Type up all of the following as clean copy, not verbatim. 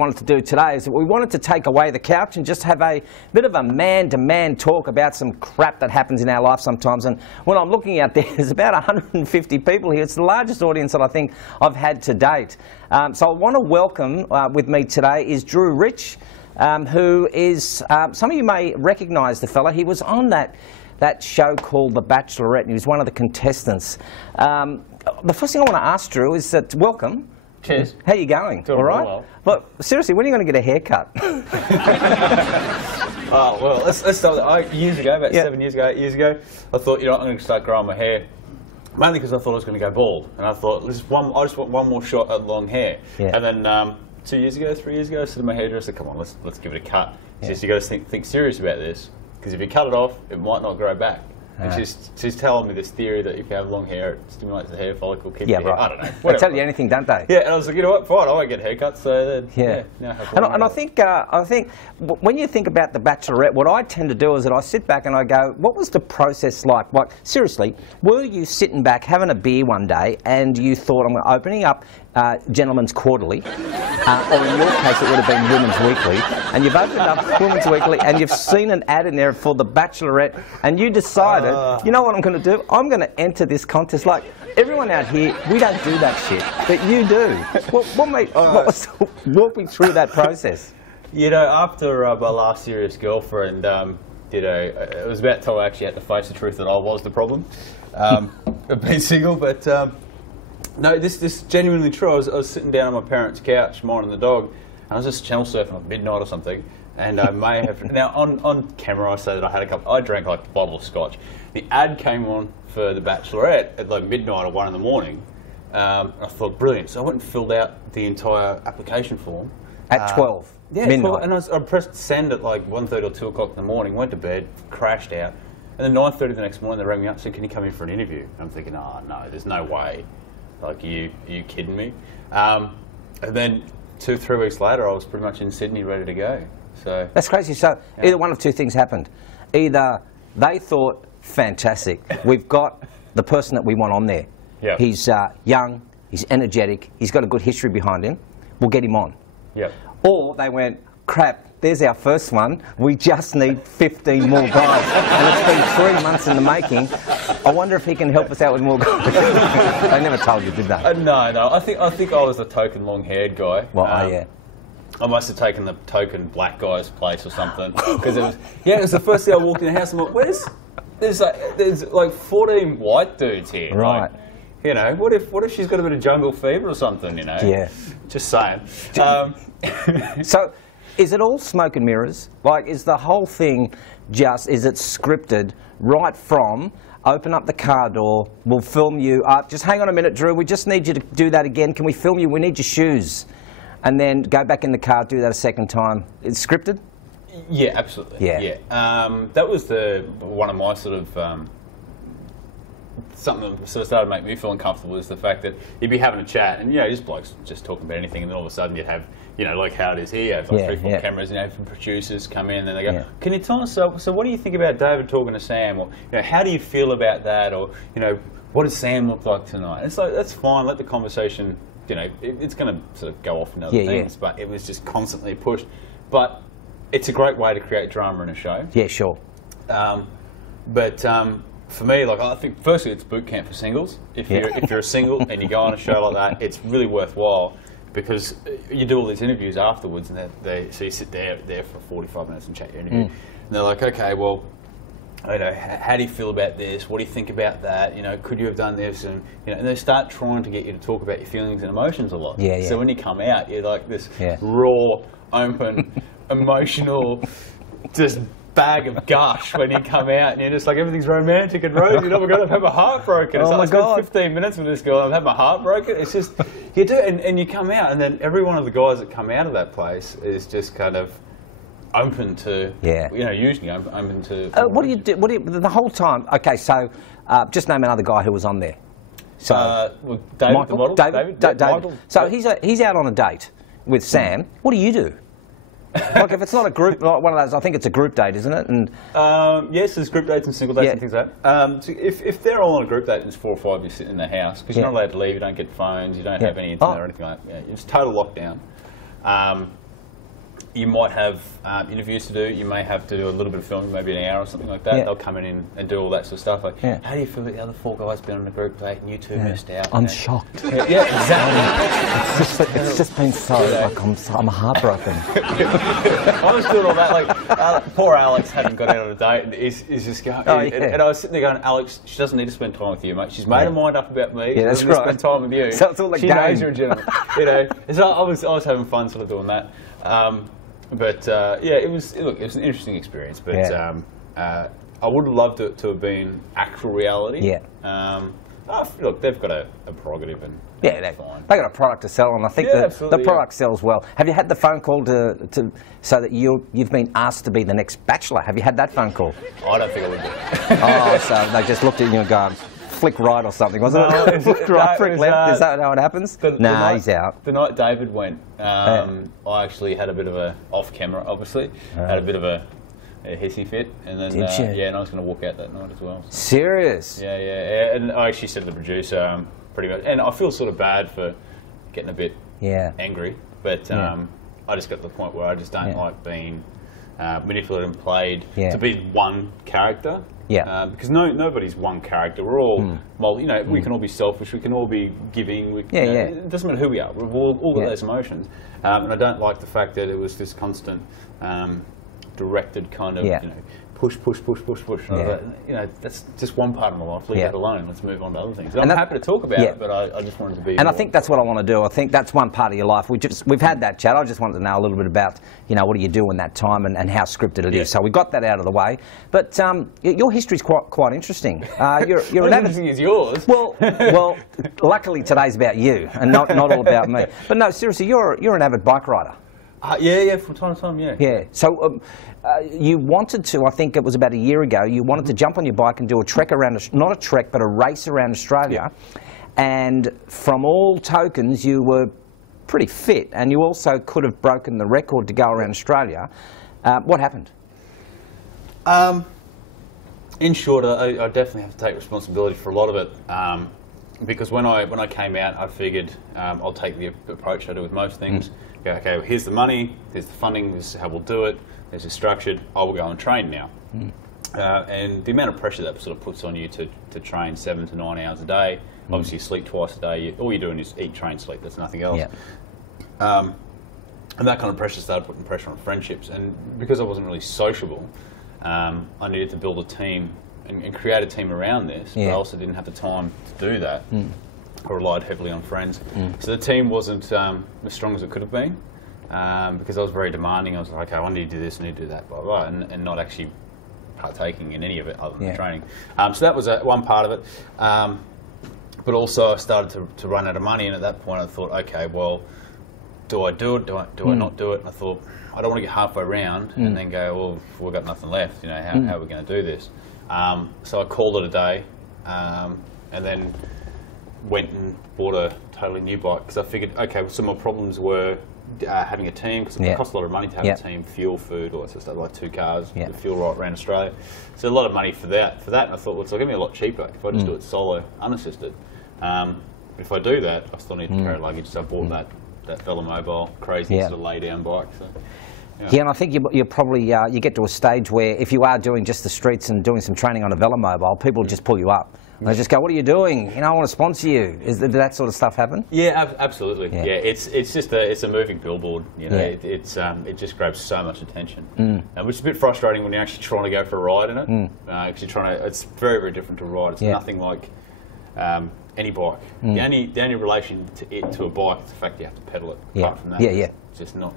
wanted to do today is that we wanted to take away the couch and just have a bit of a man-to-man talk about some crap that happens in our life sometimes. And when I'm looking out there, there's about 150 people here. It's the largest audience that I think I've had to date. So I want to welcome with me today is Drew Rich, who is, some of you may recognise the fella. He was on that show called The Bachelorette, and he was one of the contestants. The first thing I want to ask, Drew, is that welcome. Cheers. How you going? Doing all right? well. But seriously, when are you going to get a haircut? Oh, well, let's start. Years ago, about 7 years ago, 8 years ago, I thought, you know, I'm going to start growing my hair. Mainly because I thought I was going to go bald. And I thought, I just want one more shot at long hair. Yeah. And then 2 years ago, 3 years ago, I said to my hairdresser, come on, let's give it a cut. She says, you got to think serious about this. Because if you cut it off, it might not grow back. And she's telling me this theory that if you have long hair, it stimulates the hair follicle, keeps your hair. I don't know. They tell you anything, don't they? Yeah, and I was like, you know what, fine, I won't get a haircut. So then, and I think when you think about The Bachelorette, what I tend to do is that I sit back and I go, what was the process like? Like, seriously, were you sitting back having a beer one day and you thought, I'm opening up Gentleman's Quarterly, or in your case it would have been Women's Weekly, and you've opened up Women's Weekly and you've seen an ad in there for The Bachelorette and you decided, you know what I'm going to do? I'm going to enter this contest. Like, everyone out here, we don't do that shit, but you do. Walk me through that process. You know, after my last serious girlfriend, you know, it was about time I actually had to face the truth that I was the problem of being single, but no, this is genuinely true. I was sitting down on my parents' couch, minding the dog, and I was just channel surfing at midnight or something, and I may have... Now, on camera, I say that I had I drank like a bottle of scotch. The ad came on for The Bachelorette at like midnight or 1 in the morning. I thought, brilliant. So I went and filled out the entire application form. At 12? Yeah, midnight. And I pressed send at like 1:30 or 2 o'clock in the morning, went to bed, crashed out, and then 9:30 the next morning they rang me up and said, can you come in for an interview? And I'm thinking, oh no, there's no way. Like, you kidding me? And then 2-3 weeks later, I was pretty much in Sydney, ready to go. So that's crazy. So either one of two things happened. Either they thought, fantastic, we've got the person that we want on there. Yep. He's young, he's energetic, he's got a good history behind him. We'll get him on. Yep. Or they went, crap, there's our first one. We just need 15 more guys. And it's been 3 months in the making. I wonder if he can help us out with more guys. They never told you, did they? No. I think I was the token long-haired guy. Well, yeah. I must have taken the token black guy's place or something. Because it was the first day I walked in the house. I'm like, there's like 14 white dudes here. Right. Like, you know, what if she's got a bit of jungle fever or something? You know. Yeah. Just saying. So, is it all smoke and mirrors? Like, is the whole thing is it scripted right from open up the car door, we'll film you, just hang on a minute, Drew, we just need you to do that again, can we film you, we need your shoes. And then go back in the car, do that a second time. It's scripted? Yeah, absolutely. Yeah. That was one of my sort of... something that sort of started to make me feel uncomfortable is the fact that you'd be having a chat and, you know, just blokes just talking about anything, and then all of a sudden you'd have, you know, like how it is here, you have like 3-4 cameras, you know, from producers come in and they go, can you tell us, so what do you think about David talking to Sam? Or, you know, how do you feel about that? Or, you know, what does Sam look like tonight? And it's like, that's fine, let the conversation, you know, it's going to sort of go off in other things, but it was just constantly pushed. But it's a great way to create drama in a show. Yeah, sure. For me, like, I think firstly it's boot camp for singles. If you're a single and you go on a show like that, it's really worthwhile because you do all these interviews afterwards, and so you sit there for 45 minutes and chat your interview, and they're like, okay, well, you know, how do you feel about this? What do you think about that? You know, could you have done this? And you know, and they start trying to get you to talk about your feelings and emotions a lot. Yeah. So when you come out, you're like this raw, open, emotional, just bag of gush when you come out, and you're just like, everything's romantic and rosy. Oh my God, I've had my heart broken. It's oh like, my God. I spent 15 minutes with this girl, I've had my heart broken. It's just, you do it, and you come out, and then every one of the guys that come out of that place is just kind of open to, you know, usually open to... what do you do, the whole time? Okay, so just name another guy who was on there. So, well, David, Michael? the model? David. Michael. So he's out on a date with Sam. What do you do? Like, if it's not a group, like one of those, I think it's a group date, isn't it? And yes, there's group dates and single dates and things like that. So if they're all on a group date and it's 4 or 5 you sit in the house, because you're not allowed to leave, you don't get phones, you don't have any internet or anything like that. Yeah, it's total lockdown. you might have interviews to do. You may have to do a little bit of filming, maybe an hour or something like that. Yeah. They'll come in and do all that sort of stuff. Like, Yeah. how do you feel that the other 4 guys been on the group date and you 2 missed out? I'm shocked. Yeah, exactly. It's just been so, like, I'm heartbroken. I was doing all that, like, poor Alex hadn't got out on a date, and he's just going, and I was sitting there going, Alex, she doesn't need to spend time with you, mate. She's made her mind up about me. Yeah, that's she doesn't right. need to spend time with you. So it's all a she game. knows you're a gentleman. You know, so I was having fun sort of doing that. Yeah, it was an interesting experience, but I would have loved it to have been actual reality. Yeah. Look, they've got a prerogative, and Yeah, they got a product to sell, and I think the product sells well. Have you had the phone call to so that you've been asked to be the next Bachelor? Have you had that phone call? I don't think I would be. Oh, so they just looked at you and gone, flick right or something, wasn't it? Flick right, flick left. Is that how it happens? He's out. The night David went, I actually had a bit of a off camera. Obviously, had a bit of a hissy fit, and then and I was going to walk out that night as well. So. Serious? Yeah, and I actually said to the producer, pretty much, and I feel sort of bad for getting a bit angry, but I just got to the point where I just don't like being manipulated and played to be one character. Yeah. Because nobody's one character. We're all, we can all be selfish. We can all be giving. It doesn't matter who we are. We've all got those emotions, and I don't like the fact that it was this constant. Directed kind of, push. That's just one part of my life. Leave that alone. Let's move on to other things. I'm happy to talk about it, but I just wanted to be. And I think that's what I want to do. I think that's one part of your life. We've had that chat. I just wanted to know a little bit about, what do you do in that time and how scripted it is. So we got that out of the way. But your history's quite interesting. You're an avid. Is yours. Well, luckily today's about you and not all about me. But no, seriously, you're an avid bike rider. From time to time, Yeah. So you wanted to, I think it was about a year ago, you wanted to jump on your bike and do a trek around, not a trek, but a race around Australia. And from all tokens, you were pretty fit, and you also could have broken the record to go around Australia. What happened? In short, I definitely have to take responsibility for a lot of it. Because when I came out, I figured I'll take the approach I do with most things. Go, okay, well, here's the money, here's the funding, this is how we'll do it, this is structured, I will go and train now. And the amount of pressure that sort of puts on you to train 7 to 9 hours a day, obviously you sleep twice a day, all you're doing is eat, train, sleep, there's nothing else. And that kind of pressure started putting pressure on friendships, and because I wasn't really sociable, I needed to build a team and create a team around this, but I also didn't have the time to do that. I relied heavily on friends. So the team wasn't as strong as it could have been because I was very demanding. I was like, okay, I need to do this, I need to do that, blah, blah, and not actually partaking in any of it other than the training. So that was one part of it. But also I started to run out of money, and at that point I thought, okay, well, do I do it? Do I not do it? And I thought, I don't want to get halfway around and then go, well, we've got nothing left, how are we going to do this? So I called it a day and then went and bought a totally new bike because I figured, okay, so my problems were having a team, because it costs a lot of money to have a team, fuel, food, all that sort of stuff, like 2 cars, the fuel right around Australia. So a lot of money for that. And I thought, well, it's going to be a lot cheaper if I just do it solo, unassisted. If I do that, I still need to carry luggage, so I bought that Velomobile, crazy sort of lay-down bike. So. Yeah, and I think you probably you get to a stage where if you are doing just the streets and doing some training on a Velomobile, people just pull you up. They just go, "What are you doing? I want to sponsor you." Did that sort of stuff happen? Yeah, absolutely. Yeah, it's just a moving billboard. It just grabs so much attention, which is a bit frustrating when you're actually trying to go for a ride in it. Because you're trying to, it's very, very different to a ride. It's nothing like any bike. The only relation to a bike is the fact you have to pedal it. Apart from that, it's just not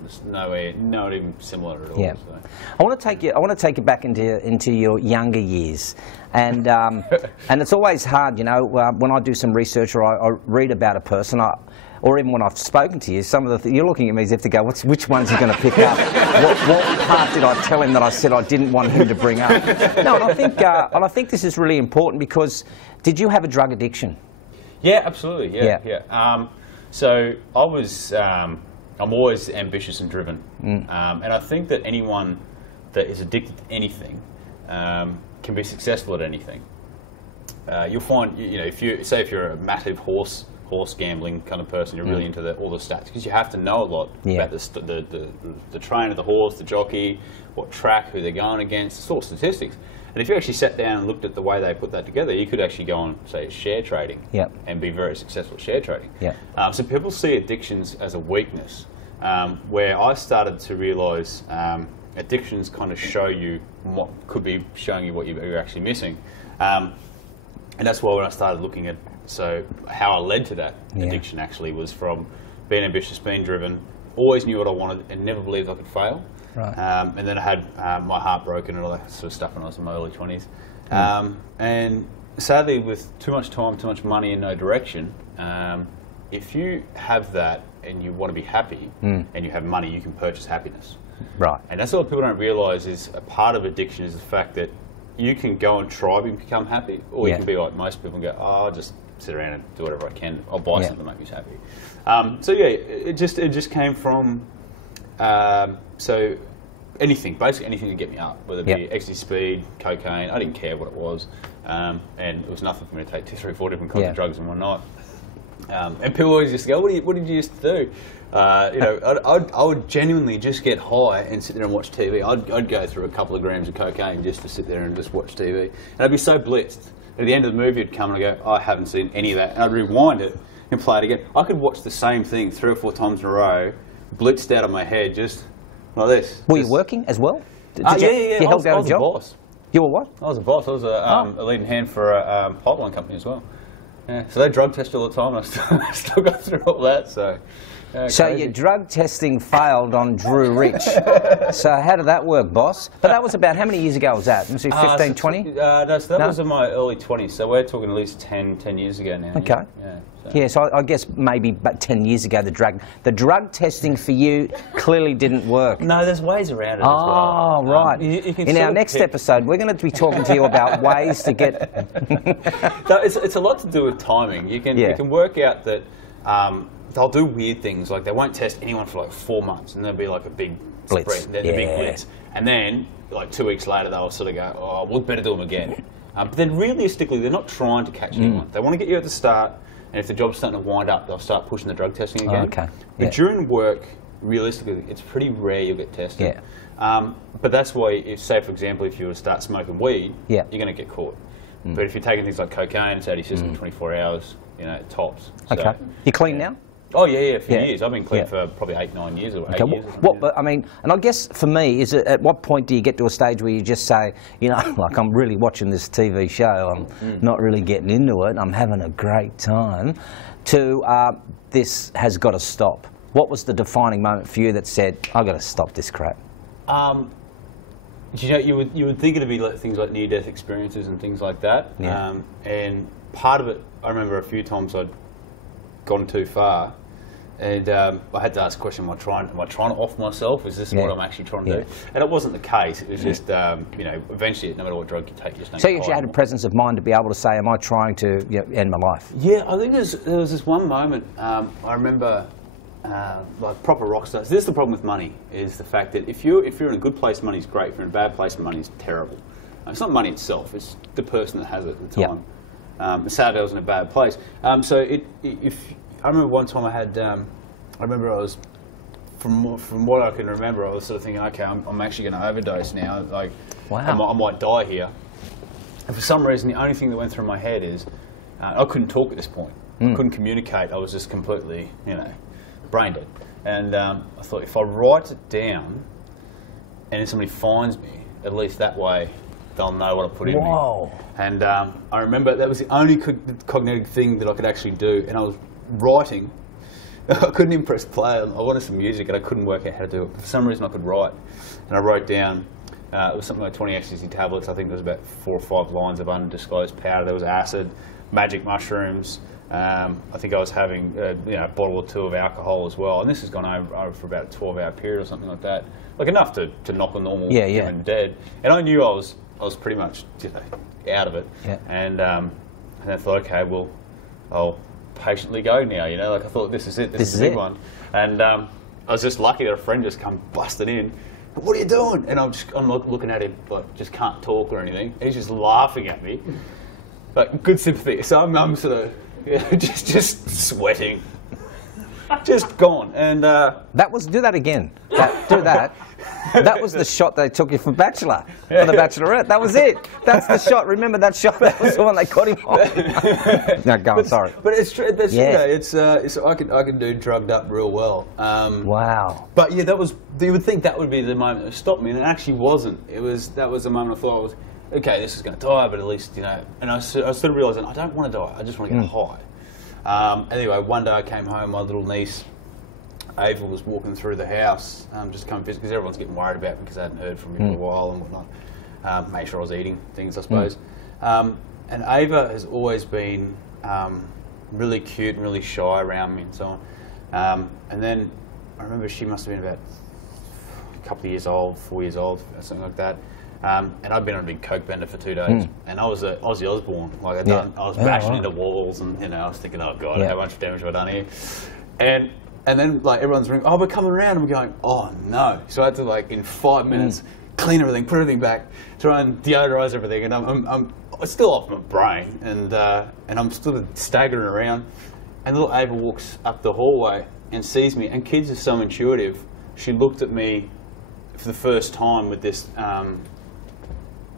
even similar at all. Yeah. So. I want to take you back into your younger years, and and it's always hard, when I do some research or I read about a person, or even when I've spoken to you, some of the you're looking at me as if to go, which one's he going to pick up? What part did I tell him that I said I didn't want him to bring up? No, and I think this is really important because did you have a drug addiction? Yeah, absolutely. Yeah. So I was. I'm always ambitious and driven, and I think that anyone that is addicted to anything can be successful at anything. You'll find, if you're a massive horse horse gambling kind of person. You're really into all the stats because you have to know a lot about the trainer, the horse, the jockey, what track, who they're going against, it's all statistics. And if you actually sat down and looked at the way they put that together, you could actually go on, say, share trading and be very successful at share trading. So people see addictions as a weakness, where I started to realise addictions kind of show you what could be showing you what you're actually missing. And that's why when I started looking at, so how I led to that addiction actually was from being ambitious, being driven, always knew what I wanted and never believed I could fail. Right. And then I had my heart broken and all that sort of stuff when I was in my early 20s. And sadly, with too much time, too much money and no direction, if you have that and you want to be happy and you have money, you can purchase happiness. Right. And that's what people don't realise is a part of addiction is the fact that you can go and try and become happy, or you can be like most people and go, oh, I'll just sit around and do whatever I can. I'll buy something to make me happy. So yeah, it just came from so anything, basically anything to get me up, whether it be ecstasy, speed, cocaine. I didn't care what it was, and it was nothing for me to take 2, 3, 4 different kinds of drugs in one night. And people always just go, what did you used to do? I would genuinely just get high and sit there and watch TV. I'd go through a couple of grams of cocaine just to sit there and just watch TV. And I'd be so blitzed. At the end of the movie, it'd come and I'd go, I haven't seen any of that. And I'd rewind it and play it again. I could watch the same thing 3 or 4 times in a row, blitzed out of my head, just like this. Were you working as well? Yeah. You held down I was a job? a boss. You were what? I was a boss. I was a leading hand for a pipeline company as well. Yeah, so they drug test all the time, and I still go through all that. So your drug testing failed on Drew Rich. So how did that work, boss? But that was about, how many years ago was that? Was it 15, 20? No, so that was in my early 20s. So we're talking at least 10 years ago now. Okay. So I guess maybe about 10 years ago the drug testing for you clearly didn't work. No, there's ways around it as well. Oh, right. You can in our next episode, we're going to be talking to you about ways to get... It's a lot to do with timing. You can work out that they'll do weird things, like they won't test anyone for like 4 months, and there'll be like a big blitz. Spread, the big blitz. And then, like 2 weeks later, they'll sort of go, oh, we'll better do them again. But then realistically, they're not trying to catch anyone. They want to get you at the start, and if the job's starting to wind up, they'll start pushing the drug testing again. But during work, realistically, it's pretty rare you'll get tested. But that's why, if, say for example, if you were to start smoking weed, you're going to get caught. But if you're taking things like cocaine, it's out of your system 24 hours, tops. So, you clean now? Oh yeah, for years. I've been clean for probably 8, 9 years or 8 years. But I mean, and I guess for me, is it, at what point do you get to a stage where you just say, like I'm really watching this TV show, I'm not really getting into it, I'm having a great time, to this has got to stop? What was the defining moment for you that said, I've got to stop this crap? You would think it'd be like things like near-death experiences and things like that. And part of it, I remember a few times I'd gone too far. And I had to ask the question, am I trying to off myself? Is this what I'm actually trying to do? And it wasn't the case. It was just, eventually, no matter what drug you take, you just don't So you actually had a presence of mind to be able to say, am I trying to end my life? Yeah, I think there was this one moment, I remember, like proper rock stars. This is the problem with money, is the fact that if you're in a good place, money's great. If you're in a bad place, money's terrible. It's not money itself, it's the person that has it at the time. Sadly, I was in a bad place. I remember one time I had, I remember I was, from what I can remember, I was sort of thinking, okay, I'm actually going to overdose now. Like, I might die here. And for some reason, the only thing that went through my head is, I couldn't talk at this point. I couldn't communicate. I was just completely, brain dead. And I thought, if I write it down, and if somebody finds me, at least that way, they'll know what I put in me. And I remember that was the only cognitive thing that I could actually do, and I was writing. I couldn't impress play. I wanted some music and I couldn't work out how to do it. For some reason I could write. And I wrote down, it was something like 20 ecstasy tablets. I think there was about 4 or 5 lines of undisclosed powder. There was acid, magic mushrooms. I think I was having a bottle or 2 of alcohol as well. And this has gone over for about a 12-hour period or something like that. Like enough to knock a normal human dead. And I knew I was pretty much out of it. And I thought, okay, well, I'll patiently go now, like I thought this is it, this is the big one. And I was just lucky that a friend just come busted in. What are you doing? And I'm looking at him, but just can't talk or anything. And he's just laughing at me. But good sympathy. So I'm sort of just sweating. Just gone. And do that again. Do that. That was the shot they took you for Bachelor, for the Bachelorette. That was it. That's the shot. Remember that shot? That was the one they caught him on. No, go on. Sorry. But it's true. That's true. I could do drugged up real well. Wow. But yeah, that was. You would think that would be the moment that stopped me, and it actually wasn't. That was the moment I thought okay, this is going to die, but at least And I sort of realised I don't want to die. I just want to get high. Anyway, one day I came home. My little niece Ava was walking through the house, just to come visit, because everyone's getting worried about me because I hadn't heard from me for a while and whatnot. Make sure I was eating things, I suppose. And Ava has always been really cute and really shy around me and so on. And then I remember she must have been about a couple of years old, 4 years old, something like that. And I'd been on a big coke bender for 2 days, and I was a Ozzy Osbourne. Like I was bashing into walls, and I was thinking, oh god, how much damage have I done here? And then like everyone's ringing, oh, we're coming around, and we're going, oh no. So I had to like in 5 minutes clean everything, put everything back, try and deodorize everything, and I'm still off my brain, and I'm still staggering around, and little Ava walks up the hallway and sees me, and kids are so intuitive. She looked at me for the first time with this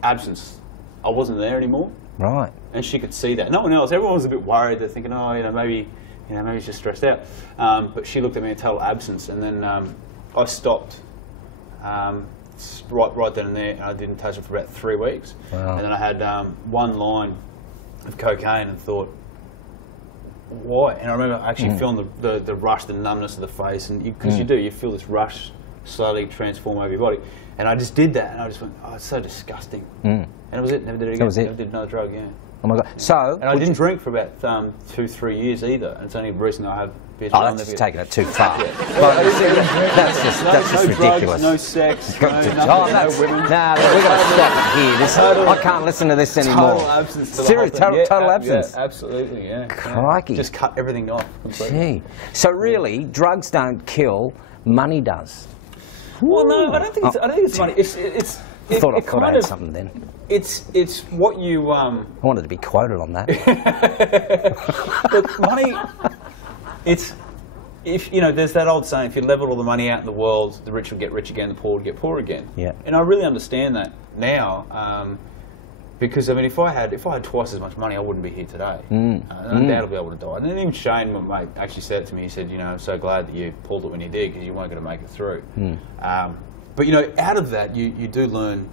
absence. I wasn't there anymore. Right. And she could see that. No one else. Everyone was a bit worried. They're thinking, oh, maybe he's just stressed out. But she looked at me in total absence, and then I stopped right then and there, and I didn't touch it for about 3 weeks. Wow. And then I had one line of cocaine and thought, why? And I remember actually feeling the rush, the numbness of the face, and because you feel this rush slowly transform over your body. And I just did that, and I just went, oh, it's so disgusting. And that was it. Never did it again. That was it. Never did another drug, Oh my God. So, and I didn't drink for about 2-3 years either. And it's only recently I have beers. Oh, that's just taking it too far. That's just ridiculous. Drugs, no sex, no women. Nah, we've got to stop it here. I can't listen to this anymore. Total absence. Seriously, total absence. Yeah, absolutely, yeah. Crikey. Just cut everything off completely. Gee. So really, drugs don't kill, money does. Well, no, I don't think it's money. I thought I had something then. It's what you. I wanted to be quoted on that. Look, money. There's that old saying: if you level all the money out in the world, the rich will get rich again, the poor will get poor again. Yeah. And I really understand that now, because I mean, if I had twice as much money, I wouldn't be here today. Undoubtedly, I would have died. And then even Shane, my mate, actually said it to me. He said, I'm so glad that you pulled it when you did, because you weren't going to make it through. But out of that, you do learn.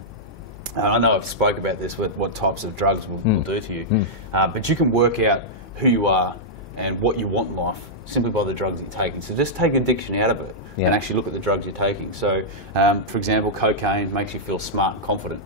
I know I've spoke about this, what types of drugs will do to you, but you can work out who you are and what you want in life simply by the drugs you're taking. So just take addiction out of it and actually look at the drugs you're taking. So, for example, cocaine makes you feel smart and confident.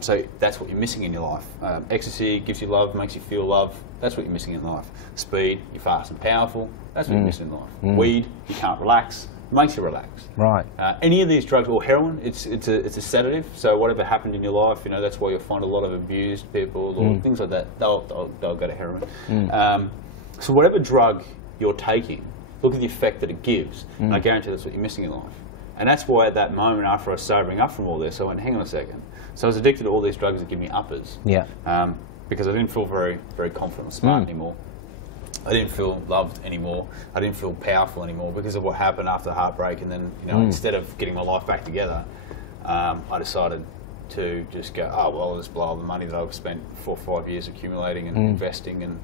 So that's what you're missing in your life. Ecstasy gives you love, makes you feel love. That's what you're missing in life. Speed, you're fast and powerful. That's what you're missing in life. Weed, you can't relax. Makes you relax. Right. Any of these drugs, or heroin, it's a sedative. So whatever happened in your life, that's why you'll find a lot of abused people or things like that. They'll go to heroin. So whatever drug you're taking, look at the effect that it gives, and I guarantee that's what you're missing in life. And that's why at that moment after I was sobering up from all this, I went, hang on a second. So I was addicted to all these drugs that give me uppers. Yeah. Because I didn't feel very, very confident or smart anymore. I didn't feel loved anymore. I didn't feel powerful anymore because of what happened after the heartbreak. And then, instead of getting my life back together, I decided to just go, oh, well, I'll just blow all the money that I've spent 4 or 5 years accumulating and investing and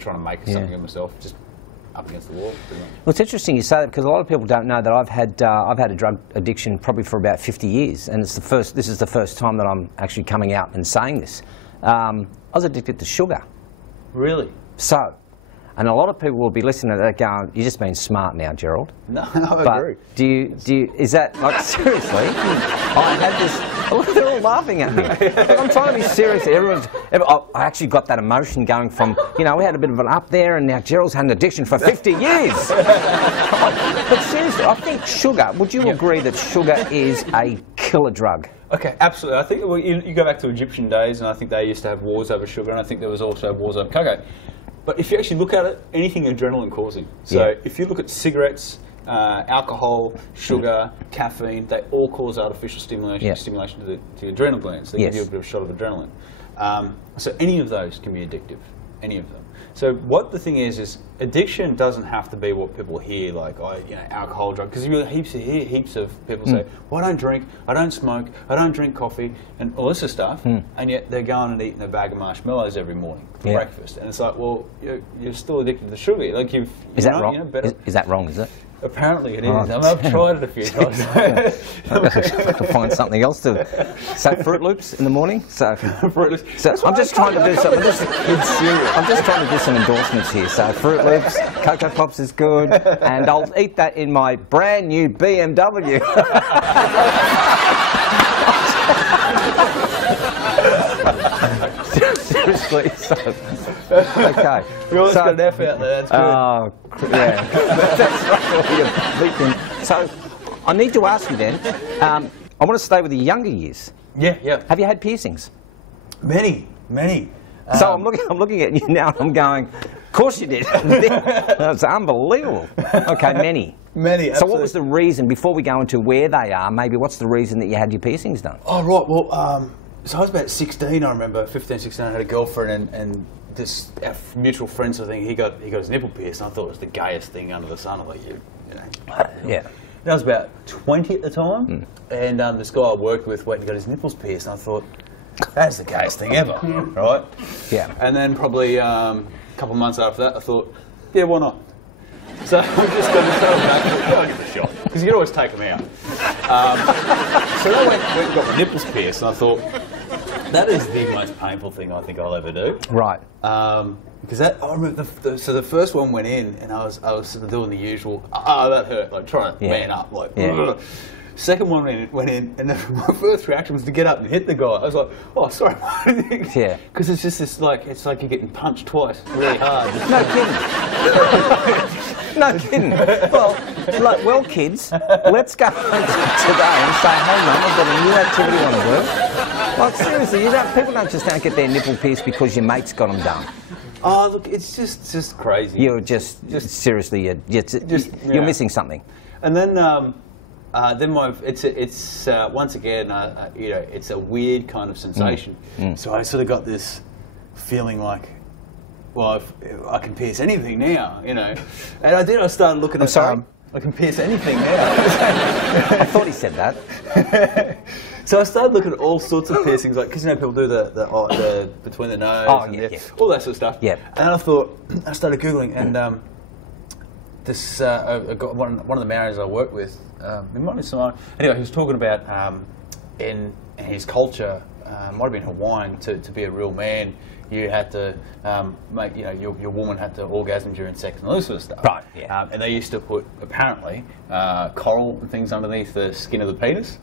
trying to make something of myself, just up against the wall. Pretty much. Well, it's interesting you say that because a lot of people don't know that I've had a drug addiction probably for about 50 years, and this is the first time that I'm actually coming out and saying this. I was addicted to sugar. Really? So. And a lot of people will be listening to that going, you're just being smart now, Gerald. No, I agree. Do you, is that, like, seriously? I had this, look, they're all laughing at me. I'm trying to be serious. I actually got that emotion going from, we had a bit of an up there, and now Gerald's had an addiction for 50 years. But seriously, I think sugar, would you agree that sugar is a killer drug? Okay, absolutely. I think you go back to Egyptian days, and I think they used to have wars over sugar, and I think there was also wars over cocoa. But if you actually look at it, anything adrenaline causing. So if you look at cigarettes, alcohol, sugar, caffeine, they all cause artificial stimulation to the adrenal glands. They give you a bit of a shot of adrenaline. So any of those can be addictive. any of them. So what the thing is addiction doesn't have to be what people hear, like, alcohol, drug. Because you hear heaps of people say, well, I don't drink, I don't smoke, I don't drink coffee, and all this sort of stuff, and yet they're going and eating a bag of marshmallows every morning for breakfast. And it's like, well, you're still addicted to sugar. Like is that wrong? Is that wrong, is it? Apparently it is. I mean, I've tried it a few times. I've got to find something else to... So Fruit Loops in the morning? So I'm just trying to do something. I'm just trying to do some endorsements here. So Fruit Loops, Cocoa Pops is good, and I'll eat that in my brand new BMW. Seriously, so... Okay. You always got an F out there, that's good. Oh, yeah. That's right. So, I need to ask you then, I want to stay with the younger years. Yeah. Have you had piercings? Many. So I'm looking at you now and I'm going, of course you did. That's unbelievable. Okay, many. Absolutely. So what was the reason, before we go into where they are, maybe what's the reason that you had your piercings done? Oh, right. Well, so I was about 16, I remember, 15, 16, I had a girlfriend, and this our mutual friend sort of thing, he got his nipple pierced, and I thought it was the gayest thing under the sun. I'm like, you know. Yeah. And I was about 20 at the time, and this guy I worked with went and got his nipples pierced, and I thought, that's the gayest thing ever, right? Yeah. And then probably a couple of months after that, I thought, yeah, why not? So I just got to tell him, I'll give it a shot, because you can always take them out. So I went and got my nipples pierced, and I thought, that is the most painful thing I think I'll ever do. Right. Because I remember so the first one went in, and I was sort of doing the usual, that hurt, like trying to man up, like. Ugh. Second one went in, and my first reaction was to get up and hit the guy. I was like, oh, sorry. Yeah. Because it's just this, it's like you're getting punched twice really hard. No kidding. Well, kids, let's go home today and say, hey, Mum, I've got a new activity I want to do. Like, seriously, people don't get their nipple pierced because your mate's got them done. Oh, look, it's just crazy. You're seriously, you're missing something. And then it's once again, it's a weird kind of sensation. So I sort of got this feeling like, well, I can pierce anything now, And I started looking at... I'm sorry? I can pierce anything now. I thought he said that. So I started looking at all sorts of piercings, because people do the between the nose and all that sort of stuff. Yeah. And I started Googling, and this I got one of the Maoris I worked with, it might be someone, anyway, he was talking about in his culture, might have been Hawaiian, to be a real man, you had to make, your woman had to orgasm during sex and all this sort of stuff. Right, yeah. And they used to put, apparently, coral and things underneath the skin of the penis.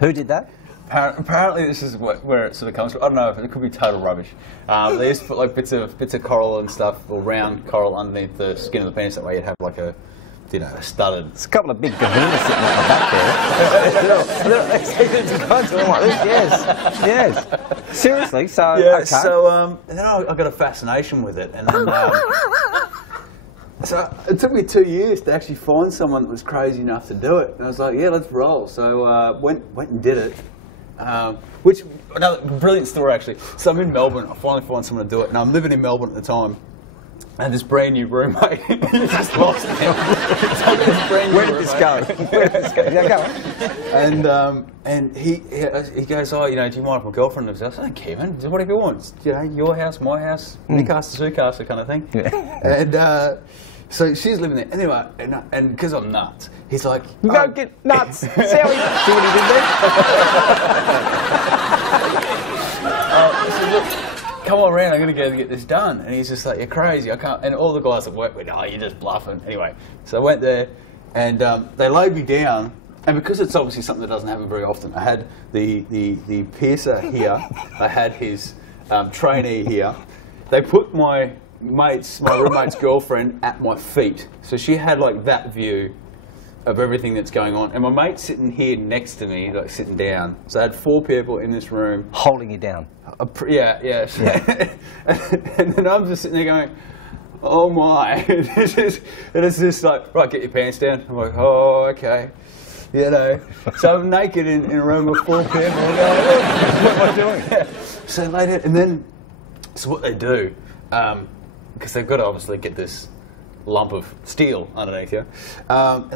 Who did that? Apparently, this is where it sort of comes from. I don't know, it could be total rubbish. They used to put bits of coral and stuff, or round coral underneath the skin of the penis. That way, you'd have like a studded. It's a couple of big kahunas sitting at the back there. Yes. Seriously, so yeah. Okay. So then I got a fascination with it, and then. So it took me 2 years to actually find someone that was crazy enough to do it. And I was like, yeah, let's roll. So went and did it. Which, another brilliant story actually. So I'm in Melbourne, I finally find someone to do it. And I'm living in Melbourne at the time. And this brand new roommate, you just lost me. Where did this go? Yeah, go on. And he goes, oh, do you mind if my girlfriend lives there? I said, I don't care, man. Do whatever you want. Your house, my house, Newcastle, Newcastle kind of thing. Yeah. And so she's living there. Anyway, and because I'm nuts, he's like... Go get nuts. See what he did there? I said, look, come on around, I'm going to go get this done. And he's just like, you're crazy, I can't. And all the guys at work went, oh, you're just bluffing. Anyway, so I went there, and they laid me down. And because it's obviously something that doesn't happen very often, I had the piercer here, I had his trainee here. They put my roommate's girlfriend at my feet. So she had like that view of everything that's going on. And my mate's sitting here next to me, like sitting down. So I had 4 people in this room. Holding you down. Yeah. And then I'm just sitting there going, oh my. And it's just like, right, get your pants down. I'm like, oh, okay. So I'm naked in a room with 4 people. Going, what am I doing? Yeah. So later, and then, so what they do, because they've got to obviously get this lump of steel underneath you.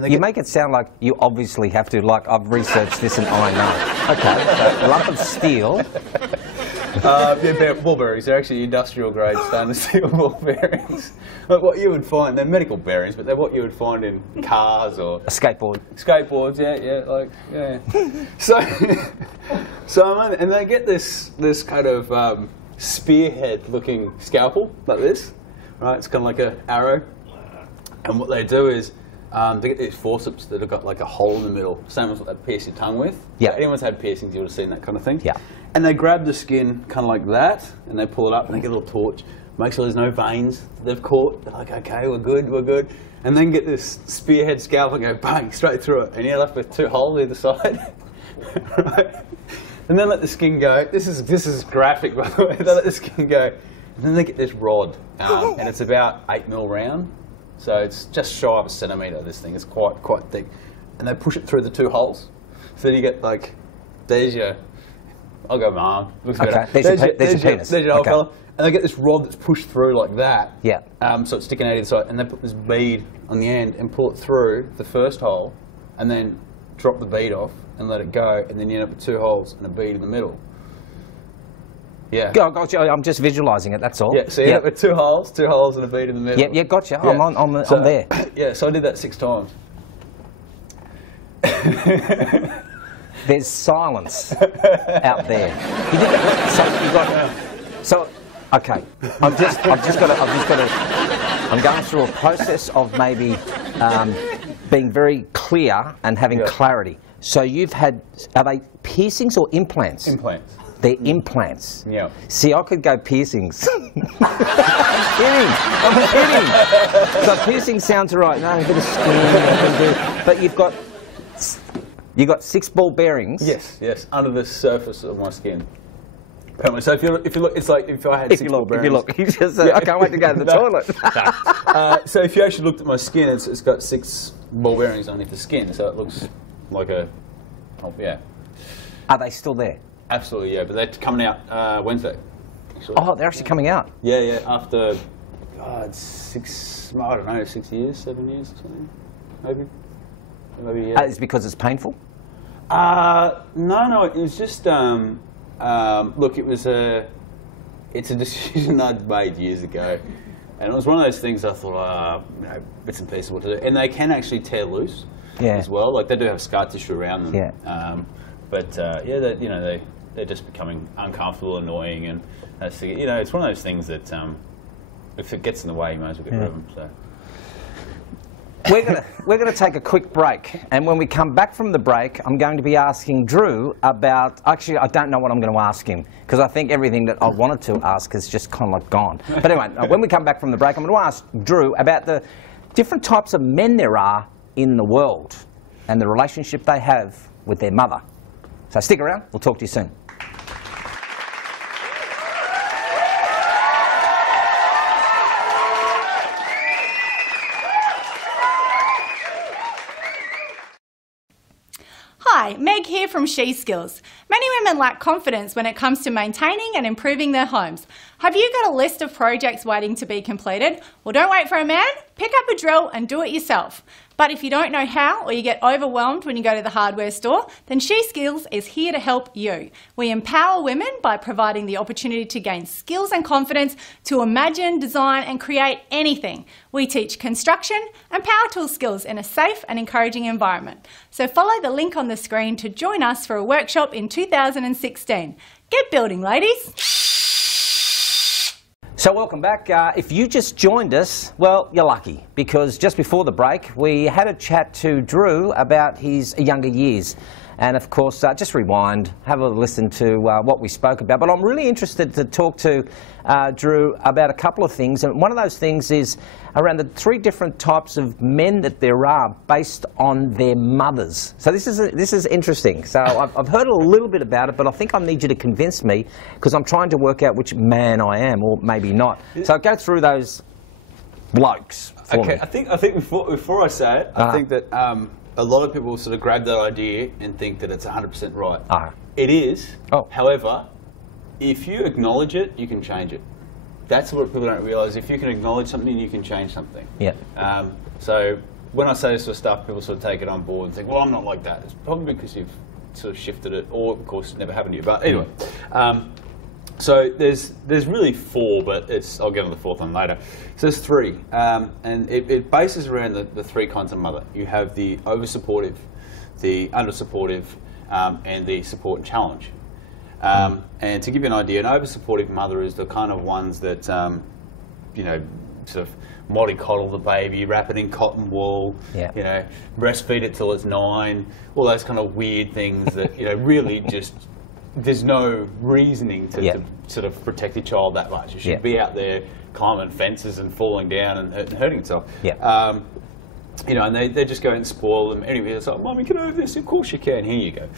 You make it sound like you obviously have to, like, I've researched this and I know. Okay, so lump of steel. Ball bearings. They're actually industrial grade stainless steel ball bearings. Like what you would find, they're medical bearings, but they're what you would find in cars or a skateboard. Skateboards, and they get this kind of spearhead-looking scalpel like this, right? It's kind of like an arrow, and what they do is they get these forceps that have got like a hole in the middle, same as what they pierce your tongue with. Yeah. So anyone's had piercings, you would have seen that kind of thing. Yeah. And they grab the skin kind of like that, and they pull it up, and they get a little torch, make sure there's no veins that they've caught. They're like, okay, we're good. And then get this spearhead scalpel and go bang, straight through it. And you're left with 2 holes either side. Right? And then let the skin go. This is graphic, by the way. They let the skin go. And then they get this rod, and it's about 8 mil round. So it's just shy of a centimetre, this thing. It's quite thick. And they push it through the 2 holes. So you get like, there's your... I'll go my arm. Looks better. There's your penis. There's your whole colour. And they get this rod that's pushed through like that. Yeah. So it's sticking out either side. And they put this bead on the end and pull it through the first hole and then drop the bead off and let it go. And then you end up with 2 holes and a bead in the middle. Yeah. Gotcha. I'm just visualising it, that's all. Yeah, so you end up with 2 holes and a bead in the middle. Yeah, gotcha. Yeah. I'm there. Yeah, so I did that 6 times. There's silence out there. You did that, so okay. I'm going through a process of maybe being very clear and having clarity. So you've had, are they piercings or implants? Implants. They're implants. Yeah. See, I could go piercings. I'm kidding. So piercing sounds right. No, a bit of skin, but you've got 6 ball bearings. Yes, under the surface of my skin. Permanently. So if you look, it's like if I had 6 ball bearings. If you look, you just I can't wait to go to the toilet. So if you actually looked at my skin, it's got 6 ball bearings underneath the skin, so it looks like a, yeah. Are they still there? Absolutely, yeah. But they're coming out Wednesday. Actually. Oh, they're actually coming out. Yeah. After, God, 6. I don't know, 6 years, 7 years, or something, maybe. Maybe, yeah. It's because it's painful? No, it was just, look, it's a decision I'd made years ago. And it was one of those things I thought, bits and pieces what to do. And they can actually tear loose as well. Like, they do have scar tissue around them. Yeah. They're just becoming uncomfortable, annoying, and it's one of those things that if it gets in the way, you might as well get rid of them. So. We're gonna take a quick break, and when we come back from the break, I'm going to be asking Drew about. Actually, I don't know what I'm going to ask him because I think everything that I wanted to ask is just kind of like gone. But anyway, when we come back from the break, I'm going to ask Drew about the different types of men there are in the world and the relationship they have with their mother. So stick around. We'll talk to you soon. Hi, Meg here from She Skills. Many women lack confidence when it comes to maintaining and improving their homes. Have you got a list of projects waiting to be completed? Well, don't wait for a man. Pick up a drill and do it yourself. But if you don't know how or you get overwhelmed when you go to the hardware store, then She Skills is here to help you. We empower women by providing the opportunity to gain skills and confidence to imagine, design and create anything. We teach construction and power tool skills in a safe and encouraging environment. So follow the link on the screen to join us for a workshop in 2016. Get building, ladies! So welcome back. If you just joined us, well, you're lucky, because just before the break we had a chat to Drew about his younger years. And of course, just rewind, have a listen to what we spoke about. But I'm really interested to talk to Drew about a couple of things. And one of those things is around the 3 different types of men that there are based on their mothers. So this is interesting. So I've heard a little bit about it, but I think I need you to convince me, because I'm trying to work out which man I am, or maybe not. So go through those blokes for me. I think before I say it, I think that a lot of people sort of grab that idea and think that it's 100% right. It is. Oh. However, if you acknowledge it, you can change it. that's what people don't realise. If you can acknowledge something, you can change something. Yeah. So when I say this sort of stuff, people sort of take it on board and think, well, I'm not like that. It's probably because you've sort of shifted it, or of course it never happened to you. But anyway, so there's really 4, but I'll get on the 4th one later. So there's 3, and it bases around the 3 kinds of mother. You have the over-supportive, the under-supportive, and the support and challenge. And to give you an idea, an over-supportive mother is the kind of ones that, sort of mollycoddle the baby, wrap it in cotton wool, breastfeed it till it's 9, all those kind of weird things that, really just, there's no reasoning to sort of protect your child that much. You should be out there climbing fences and falling down and hurting itself. And they just go and spoil them. Anyway, it's like, Mummy, can I have this? Of course you can. Here you go.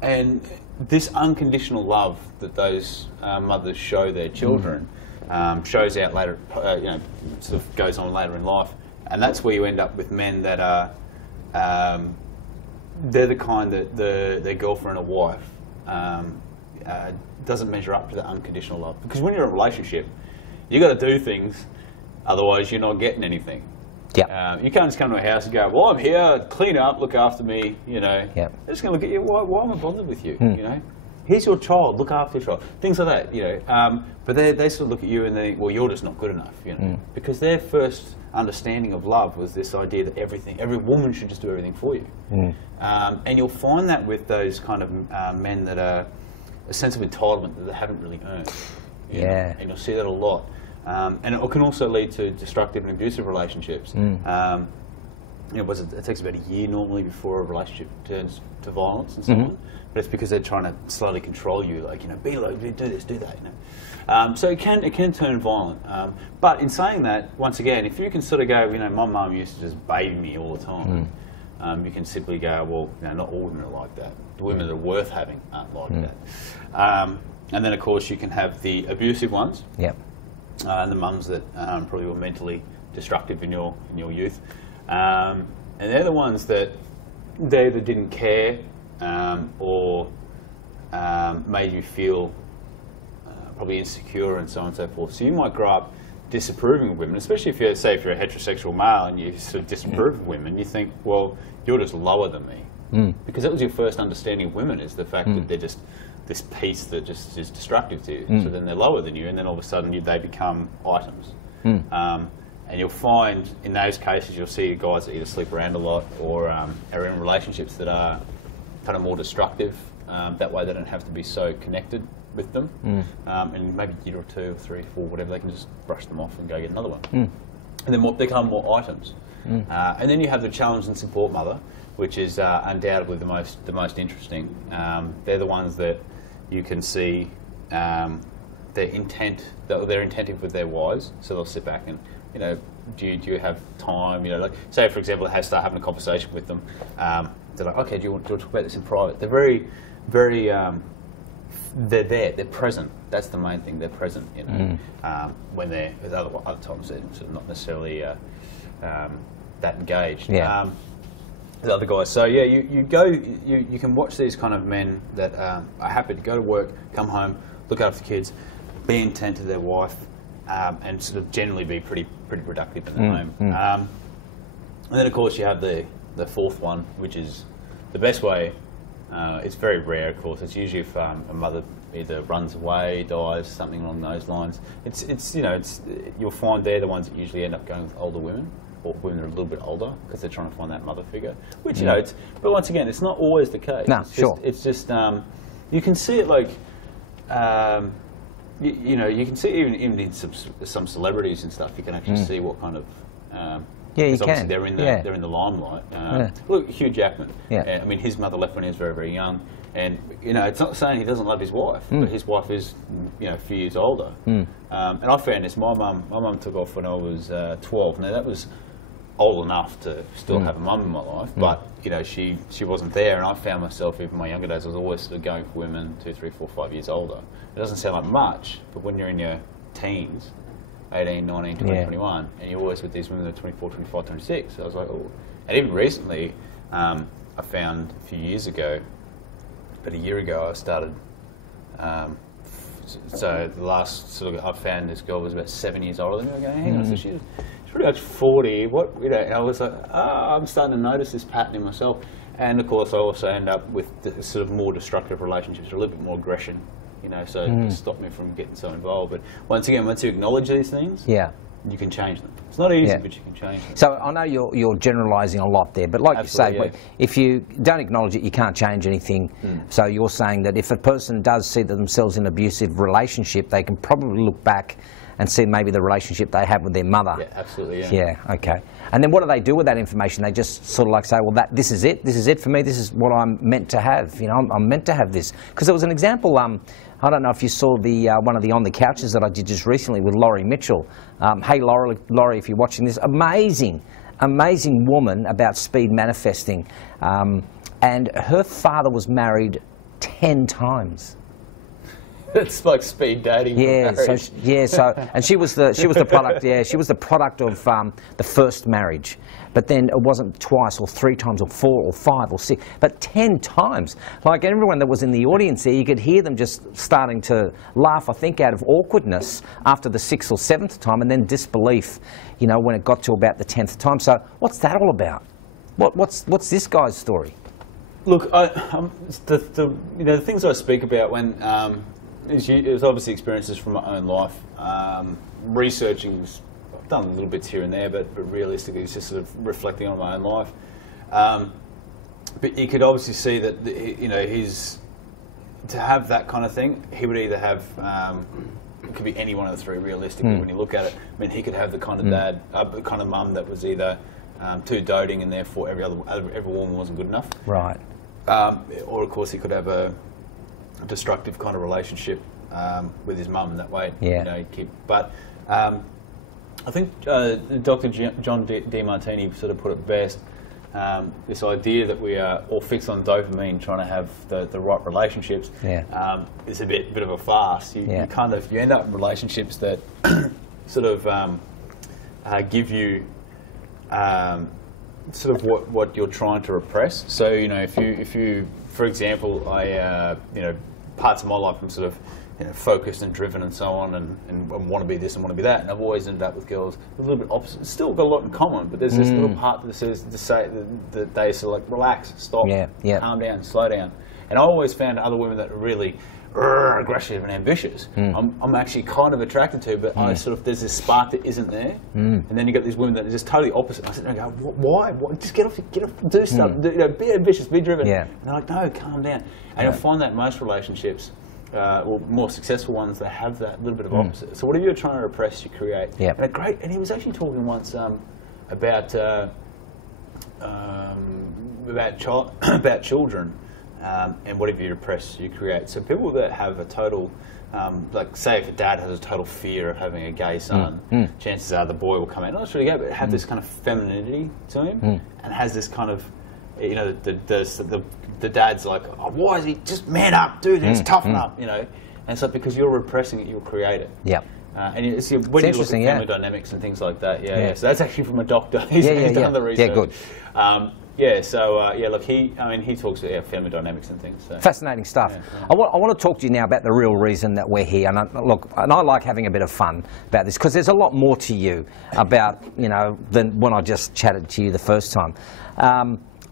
And this unconditional love that those mothers show their children shows out later, sort of goes on later in life. And that's where you end up with men that are, they're the kind that their girlfriend or wife doesn't measure up to that unconditional love. Because when you're in a relationship, you've got to do things, otherwise you're not getting anything. You can't just come to a house and go, well, I'm here, clean up, look after me, They're just going to look at you, why am I bothered with you, Here's your child, look after your child, things like that, But they sort of look at you and they think, well, you're just not good enough, Because their first understanding of love was this idea that every woman should just do everything for you. And you'll find that with those kind of men that are a sense of entitlement that they haven't really earned. And you'll see that a lot. And it can also lead to destructive and abusive relationships. It takes about a year normally before a relationship turns to violence and so on. But it's because they're trying to slowly control you, like, be like, do this, do that, So it can turn violent. But in saying that, once again, if you can sort of go, my mum used to just baby me all the time, you can simply go, well, not all women are like that. The women that are worth having aren't like that. And then, of course, you can have the abusive ones. And the mums that probably were mentally destructive in your youth. And they're the ones that they either didn't care or made you feel probably insecure and so on and so forth. So you might grow up disapproving of women, especially if you're a heterosexual male and you sort of disapprove of women. You think, well, you're just lower than me. Because that was your first understanding of women, is the fact that they're just this piece that just is destructive to you. So then they're lower than you, and then all of a sudden they become items. And you'll find, in those cases, you'll see guys that either sleep around a lot or are in relationships that are kind of more destructive. That way they don't have to be so connected with them. And maybe a year or 2 or 3 or 4, whatever, they can just brush them off and go get another one. And then they become more items. And then you have the challenge and support mother, which is undoubtedly the most interesting. They're the ones that you can see they're attentive with their wives, so they'll sit back and, do you have time? Like, say for example, they start having a conversation with them. They're like, okay, do you want to talk about this in private? They're very, very, they're there, they're present. That's the main thing. They're present, when they're at other times they're sort of not necessarily that engaged. The other guys. So yeah, you can watch these kind of men that are happy to go to work, come home, look after the kids, be intent to their wife, and sort of generally be pretty productive in the home. And then of course you have the 4th one, which is the best way. It's very rare, of course. It's usually if a mother either runs away, dies, something along those lines. You'll find they're the ones that usually end up going with older women, or women that are a little bit older, because they're trying to find that mother figure. Which but once again, it's not always the case. No, It's just you can see it like. You can see even in some celebrities and stuff. You can actually see what kind of you obviously can. they're in the limelight. Look, Hugh Jackman. I mean, his mother left when he was very, very young, and it's not saying he doesn't love his wife, but his wife is a few years older. And I found this. My mum took off when I was 12. Now that was old enough to still have a mum in my life, but she wasn't there, and I found myself, even in my younger days, I was always sort of going for women 2, 3, 4, 5 years older. It doesn't sound like much, but when you're in your teens, 18, 19, 20, 21, and you're always with these women that are 24, 25, 26, I was like, oh. And even recently, I found a few years ago, about a year ago, I started so the last sort of I found this girl was about 7 years older than me. I go, hang on, so she's pretty much 40. What, you know? And I was like, I'm starting to notice this pattern in myself. And of course, I also end up with the sort of more destructive relationships, a little bit more aggression, you know, so to stop me from getting so involved. But once again, once you acknowledge these things, you can change them. It's not easy, but you can change them. So I know you're generalising a lot there, but like Absolutely, you say, if you don't acknowledge it, you can't change anything. So you're saying that if a person does see themselves in an abusive relationship, they can probably look back and see maybe the relationship they have with their mother. Yeah, absolutely, Yeah, okay. And then what do they do with that information? They just sort of like say, well, this is it for me, this is what I'm meant to have, you know, I'm meant to have this. Because there was an example, I don't know if you saw the one of the On the Couches that I did just recently with Laurie Mitchell. Hey, Laurie, if you're watching this, amazing woman about speed manifesting. And her father was married 10 times. It's like speed dating. Yeah, and she was the product. Yeah, she was the product of the first marriage, but then it wasn't twice or 3 times or 4 or 5 or 6, but 10 times. Like everyone that was in the audience there, you could hear them just starting to laugh. I think out of awkwardness after the 6th or 7th time, and then disbelief, you know, when it got to about the 10th time. So what's that all about? What's this guy's story? Look, the things I speak about when. It was obviously experiences from my own life. Researching, I've done little bits here and there, but realistically it's just sort of reflecting on my own life. But you could obviously see that, you know, to have that kind of thing, he would either have, it could be any one of the 3 realistically when you look at it. I mean, he could have the kind of dad, the kind of mum that was either too doting and therefore every woman wasn't good enough. Right. Or of course he could have a destructive kind of relationship with his mum that way. You know, but I think Dr. John DeMartini sort of put it best. This idea that we are all fixed on dopamine, trying to have the right relationships, is a bit of a farce. You end up in relationships that sort of give you sort of what you're trying to repress. So you know, if you for example, you know, parts of my life I'm sort of, you know, focused and driven and so on, and want to be this and want to be that, and I've always ended up with girls a little bit opposite. Still got a lot in common, but there's this little part that says that they sort of like relax, stop, calm down, slow down. And I always found other women that are really aggressive and ambitious. I'm actually kind of attracted to, but I sort of, there's this spark that isn't there. And then you got these women that are just totally opposite. I sit there and go, why? Just get off, do stuff. You know, be ambitious, be driven. And they're like, no, calm down. And you'll find that in most relationships, or more successful ones, they have that little bit of opposite. So whatever you're trying to repress, you create. And he was actually talking once about children. And whatever you repress, you create. So people that have a total, like say if a dad has a total fear of having a gay son, chances are the boy will come out, not really gay, but have this kind of femininity to him, and has this kind of, you know, the dad's like, oh, why is he, just man up, do this, toughen up, you know. And it's like, because you're repressing it, you'll create it. And when you look at family dynamics and things like that, so that's actually from a doctor. He's done the research. Good. Look, he talks about family dynamics and things. So. Fascinating stuff. I want to talk to you now about the real reason that we're here. And I like having a bit of fun about this, because there's a lot more to you about, you know, than when I just chatted to you the first time.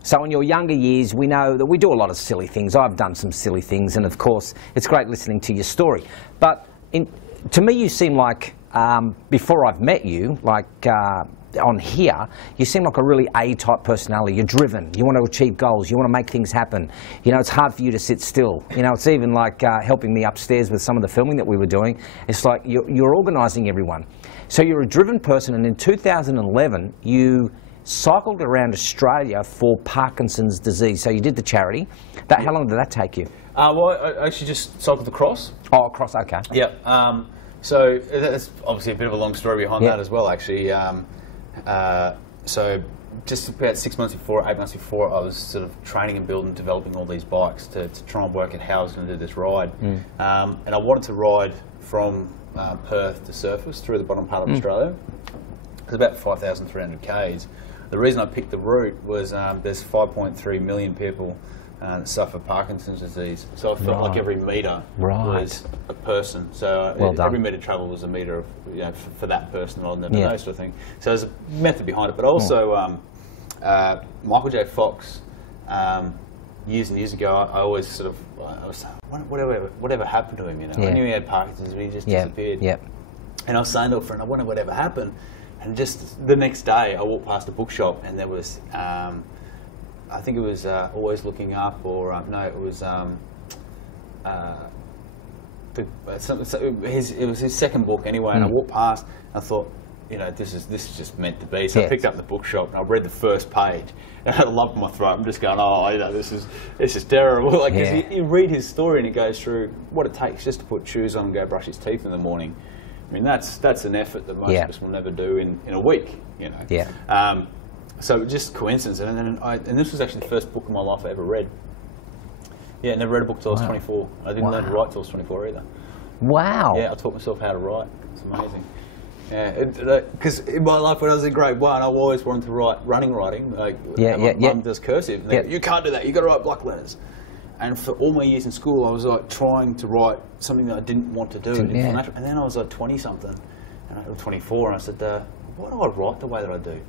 So in your younger years, we know that we do a lot of silly things. I've done some silly things, and of course, it's great listening to your story. But to me, you seem like, before I've met you, like on here, you seem like a really A-type personality. You're driven. You want to achieve goals. You want to make things happen. You know, it's hard for you to sit still. You know, it's even like helping me upstairs with some of the filming that we were doing. It's like you're organising everyone. So you're a driven person, and in 2011, you cycled around Australia for Parkinson's disease. So you did the charity. How long did that take you? Well, I actually just cycled across. Oh, across, okay. Yeah. So that's obviously a bit of a long story behind that as well, actually. So just about 8 months before, I was sort of training and building, developing all these bikes to try and work out how I was going to do this ride. And I wanted to ride from Perth to Surfers through the bottom part of Australia. It's about 5,300 Ks. The reason I picked the route was there's 5.3 million people that suffer Parkinson's disease. So I felt like every metre Right. was a person. So Well done. every metre travelled was a metre of, you know, for that person. I'll never know, sort of thing. So there's a method behind it, but also Michael J. Fox. Years and years ago, I always sort of, I was whatever happened to him, you know. I knew he had Parkinson's, but he just disappeared. Yep. And I was saying to a friend, I wonder whatever happened. And just the next day, I walked past a bookshop, and there was, I think it was Always Looking Up, or no, it was it was his second book anyway. And I walked past, and I thought, you know, this is just meant to be. So I picked up the bookshop and I read the first page, and I had a lump in my throat. I'm just going, oh, you know, this is terrible. Like, 'cause you read his story and he goes through what it takes just to put shoes on and go brush his teeth in the morning. I mean, that's an effort that most of us will never do in a week, you know. Yeah. So just coincidence, and this was actually the first book in my life I ever read. Yeah, I never read a book till I was 24. I didn't learn to write till I was 24 either. Wow. Yeah, I taught myself how to write. It's amazing. Yeah, because in my life when I was in grade 1, I always wanted to write writing. Like, my mum does cursive. And they go, you can't do that. You got to write block letters. And for all my years in school, I was like trying to write something that I didn't want to do. And then I was like 20 something, and I was 24, and I said, why do I write the way that I do?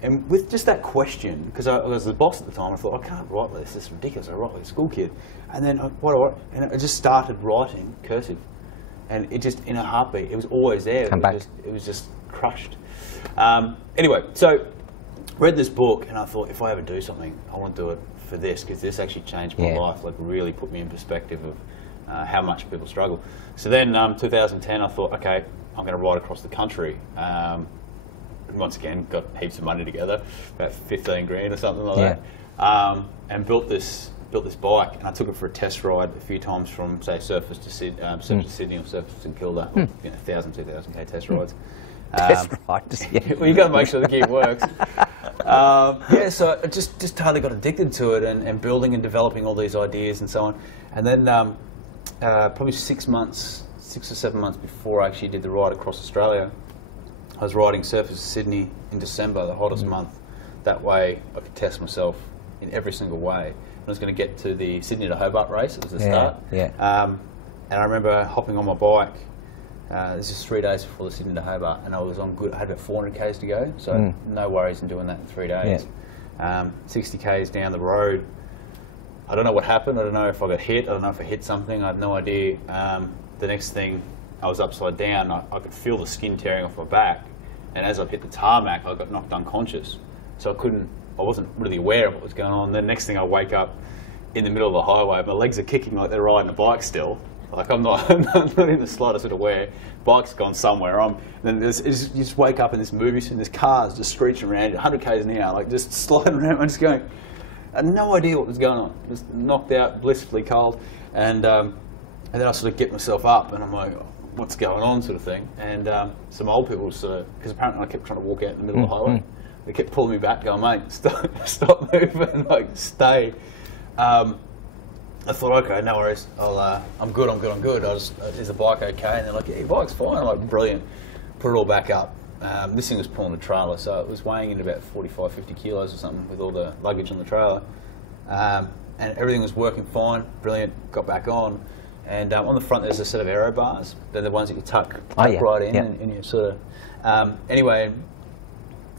And with just that question, because I was the boss at the time, I thought, I can't write this. This is ridiculous. I write like a school kid. And then I just started writing cursive. And it just, in a heartbeat, it was always there. It was just crushed. Anyway, so read this book, and I thought, if I ever do something, I want to do it for this, because this actually changed my life, like really put me in perspective of how much people struggle. So then, 2010, I thought, okay, I'm going to ride across the country. Once again, got heaps of money together, about 15 grand or something like that, and built this bike, and I took it for a test ride a few times from, say, Surfers to Sydney or Surfers to St Kilda, 1,000, 2,000k test rides. Test rides. Well, you got to make sure the gear works. So I just totally got addicted to it, and building and developing all these ideas and so on. And then probably 6 or 7 months before I actually did the ride across Australia, I was riding Surfers to Sydney in December, the hottest month. That way I could test myself in every single way. I was going to get to the Sydney to Hobart race. It was the start. And I remember hopping on my bike. This is 3 days before the Sydney to Hobart, and I was on good. I had about 400 k's to go, so no worries in doing that in 3 days. 60 k's down the road. I don't know what happened. I don't know if I got hit. I don't know if I hit something. I had no idea. The next thing, I was upside down. I could feel the skin tearing off my back, and as I hit the tarmac, I got knocked unconscious. So I wasn't really aware of what was going on. Then next thing I wake up in the middle of the highway, my legs are kicking like they're riding a bike still. Like I'm not in the slightest bit aware. Bike's gone somewhere. Then you just wake up in this movie scene, there's cars just screeching around you, 100 k's an hour, like just sliding around. I'm just going, I had no idea what was going on. Just knocked out, blissfully cold. And then I sort of get myself up, and I'm like, what's going on, sort of thing. And some old people because apparently I kept trying to walk out in the middle of the highway. They kept pulling me back, going, mate, stop moving, like, stay. I thought, okay, no worries. I'm good. Is the bike okay? And they're like, yeah, your bike's fine. I'm like, brilliant. Put it all back up. This thing was pulling a trailer, so it was weighing in about 45, 50 kilos or something with all the luggage on the trailer. And everything was working fine, brilliant. Got back on. And on the front, there's a set of aero bars. They're the ones that you tuck right in, and you sort of... anyway,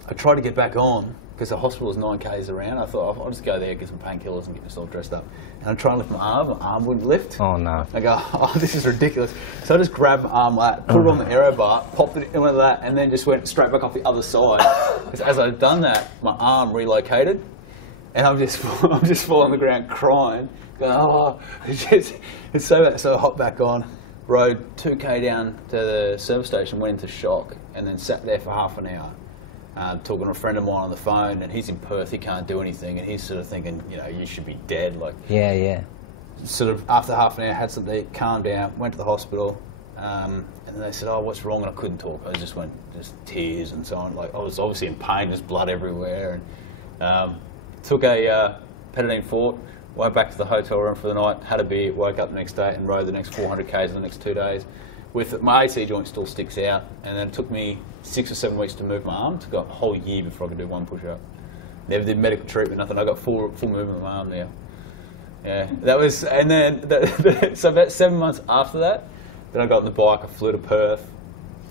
I tried to get back on because the hospital was 9 k's around. I thought, I'll just go there, get some painkillers and get myself dressed up. And I'm trying to lift my arm wouldn't lift. Oh no. I go, this is ridiculous. So I just grabbed my arm like that, put it on the aero bar, popped it in with that, and then just went straight back off the other side. Because as I'd done that, my arm relocated, and I'm just falling on the ground crying, going, it's so bad. So I hopped back on, rode 2k down to the service station, went into shock, and then sat there for half an hour. Talking to a friend of mine on the phone, and he's in Perth, he can't do anything, and he's sort of thinking, you should be dead. Like, sort of after half an hour, had something, calmed down, went to the hospital, and then they said, what's wrong? And I couldn't talk. I just tears and so on. Like, I was obviously in pain, there's blood everywhere, and took a Petadine Fort, went back to the hotel room for the night, had a beer, woke up the next day, and rode the next 400 k's in the next 2 days. With my AC joint still sticks out, and then it took me 6 or 7 weeks to move my arm. It took a whole year before I could do one push-up. Never did medical treatment, nothing. I got full movement of my arm now. Yeah, that was, and then so about 7 months after that, then I got on the bike. I flew to Perth,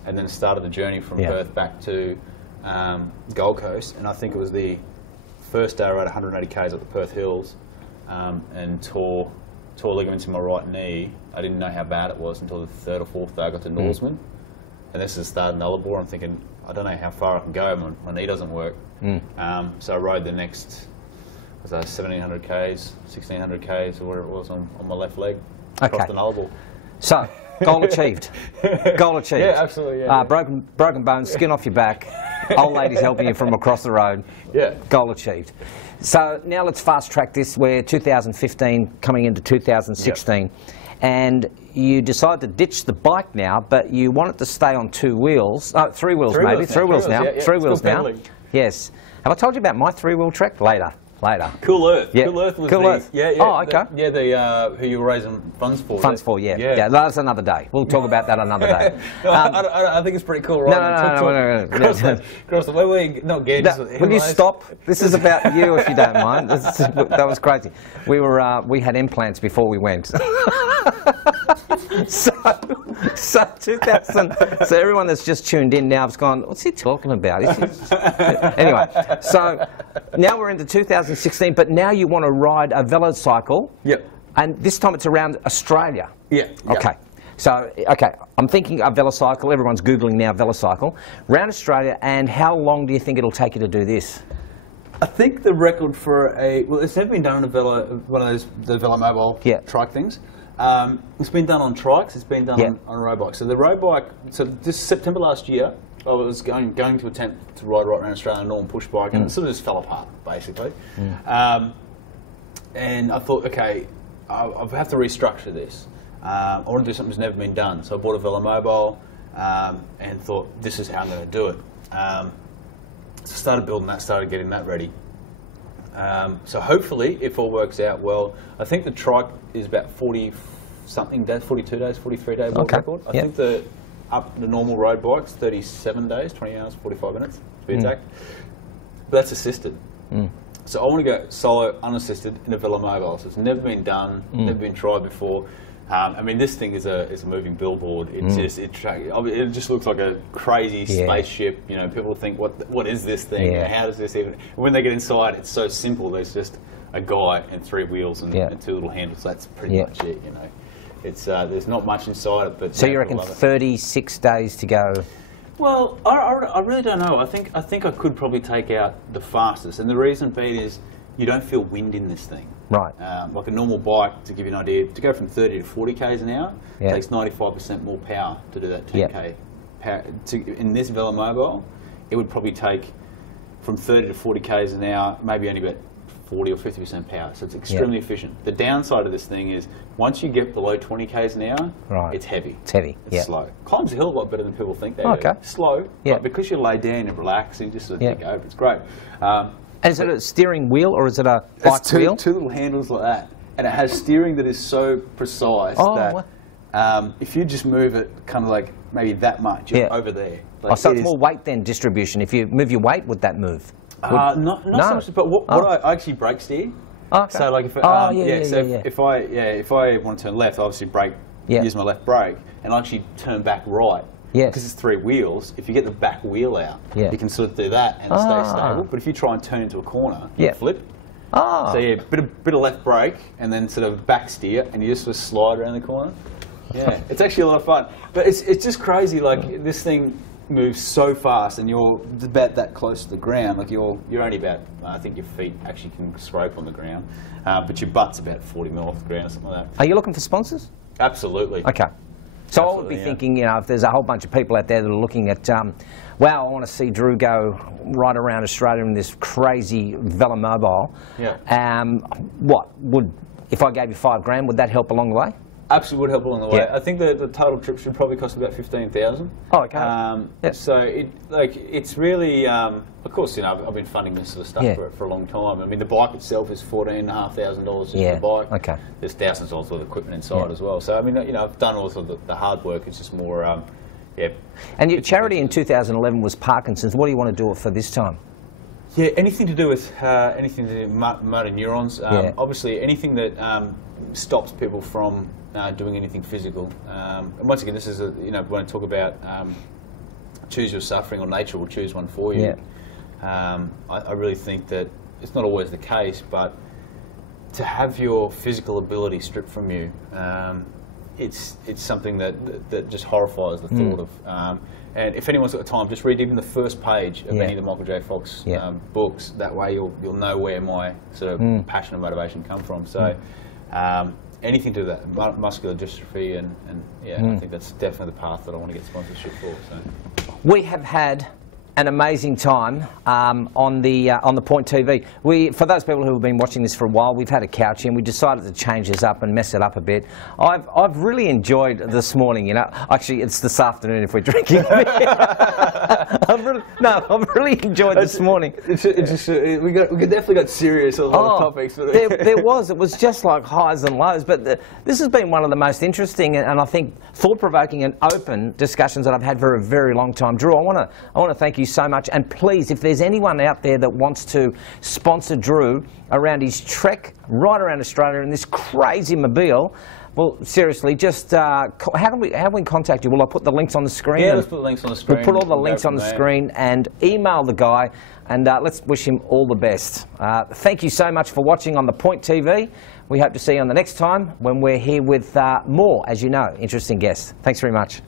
and then started the journey from Perth back to Gold Coast. And I think it was the first day I rode 180 k's up the Perth Hills, and tore ligaments in my right knee. I didn't know how bad it was until the third or fourth day I got to Norseman, and this is started Nullarbor. I'm thinking, I don't know how far I can go. My knee doesn't work. So I rode the next. Was that 1,700 k's, 1,600 k's, or whatever it was on my left leg across the Nullarbor. So, goal achieved. Goal achieved. Yeah, absolutely. Yeah, broken bones, skin off your back. Old ladies helping you from across the road. Yeah. Goal achieved. So now let's fast track this. We're 2015 coming into 2016, and you decide to ditch the bike now, but you want it to stay on 2 wheels. Oh, 3 wheels maybe. 3 wheels now. Yeah, 3 wheels now. pedaling. Yes. Have I told you about my 3-wheel trek? Later. Cool Earth. Yeah. Cool Earth was Cool Earth. Yeah. Oh, okay. Who you were raising funds for. Funds for, yeah. That's another day. We'll talk about that another day. I think it's pretty cool, right? No. Cross the way. Not gay. Will you stop? This is about you, if you don't mind. That was crazy. We had implants before we went. So 2000. So everyone that's just tuned in now has gone, what's he talking about? Anyway, so now we're into 2016, but now you want to ride a velocycle. Yep. And this time it's around Australia. Yeah. Okay. So, I'm thinking a velocycle. Everyone's Googling now velocycle. Around Australia, and how long do you think it'll take you to do this? I think the record for it's never been done on one of those the Velomobile trike things. It's been done on trikes. It's been done on a road bike. So the road bike. So this September last year, I was going to attempt to ride right around Australia, normal push bike, and it sort of just fell apart basically. And I thought, okay, I have to restructure this. I want to do something that's never been done. So I bought a Velomobile and thought, this is how I'm going to do it. So started building that, started getting that ready. So hopefully, if all works out well, I think the trike is about 40-something days, 42 days, 43-day world record. I think the normal road bike's 37 days, 20 hours, 45 minutes to be exact. But that's assisted. So I want to go solo, unassisted in a Velomobile. So it's never been done, never been tried before. I mean, this thing is a moving billboard. It just looks like a crazy spaceship. You know, people think, what is this thing? How does this even? When they get inside, it's so simple. There's just a guy and 3 wheels and 2 little handles. That's pretty much it. You know, it's there's not much inside it. But so you reckon 36 days to go? Well, I really don't know. I think I could probably take out the fastest, and the reason being is you don't feel wind in this thing. Right. Like a normal bike, to give you an idea, to go from 30 to 40 k's an hour, takes 95% more power to do that 10k. In this Velomobile, it would probably take from 30 to 40 k's an hour, maybe only about 40 or 50% power. So it's extremely efficient. The downside of this thing is once you get below 20 k's an hour, it's heavy. It's heavy. It's slow. Climbs the hill a lot better than people think they do. Slow, but because you lay down and relax and just sort of think over, it's great. Is it a steering wheel or is it a bike wheel? Two little handles like that, and it has steering that is so precise that if you just move it kind of like maybe that much, you're over there. Like so it's more weight then distribution. If you move your weight, would that move? Not so much, but what I actually brake steer. So like if if I want to turn left, I obviously use my left brake, and I actually turn back right. Because it's 3 wheels, if you get the back wheel out, you can sort of do that and stay stable. But if you try and turn into a corner, you flip. So bit of left brake and then sort of back steer, and you just sort of slide around the corner. It's actually a lot of fun. But it's just crazy. Like this thing moves so fast, and you're about that close to the ground. Like you're only about, I think your feet actually can scrape on the ground, but your butt's about 40 mil off the ground or something like that. Are you looking for sponsors? Absolutely. Okay. So I would be thinking, you know, if there's a whole bunch of people out there that are looking at, wow, I want to see Drew go right around Australia in this crazy Velomobile. If I gave you $5,000, would that help along the way? Absolutely would help along the way. I think the total trip should probably cost about 15,000. Oh, okay. So it's really, of course, you know, I've been funding this sort of stuff for a long time. I mean, the bike itself is $14,500 just for the bike. Okay. There's thousands of dollars worth of equipment inside as well. So I mean, you know, I've done all the hard work. It's just more, And your charity in 2011 was Parkinson's. What do you want to do it for this time? Yeah, anything to do with anything to do with motor neurons. Obviously, anything that stops people from doing anything physical. And once again, this is when I talk about choose your suffering, or nature will choose one for you. I really think that it's not always the case, but to have your physical ability stripped from you, it's something that just horrifies the thought of. And if anyone's got time, just read even the first page of any of the Michael J. Fox books. That way, you'll know where my sort of passion and motivation come from. So, anything to do with that, muscular dystrophy, and I think that's definitely the path that I want to get sponsorship for. So, we have had an amazing time on the Point TV. For those people who have been watching this for a while, we've had a couch and we decided to change this up and mess it up a bit. I've really enjoyed this morning. Actually, it's this afternoon if we're drinking. I've really enjoyed this morning. We definitely got serious on a lot of topics. It was just like highs and lows. But this has been one of the most interesting and I think thought-provoking and open discussions that I've had for a very long time. Drew, I want to thank you so much, and please, if there's anyone out there that wants to sponsor Drew around his trek right around Australia in this crazy mobile, well, seriously, just how can we contact you? Will I put the links on the screen? Yeah, let's put the links on the screen. We'll put all the links on the screen and email the guy, and let's wish him all the best. Thank you so much for watching on the Point TV. We hope to see you on the next time when we're here with more, as you know, interesting guests. Thanks very much.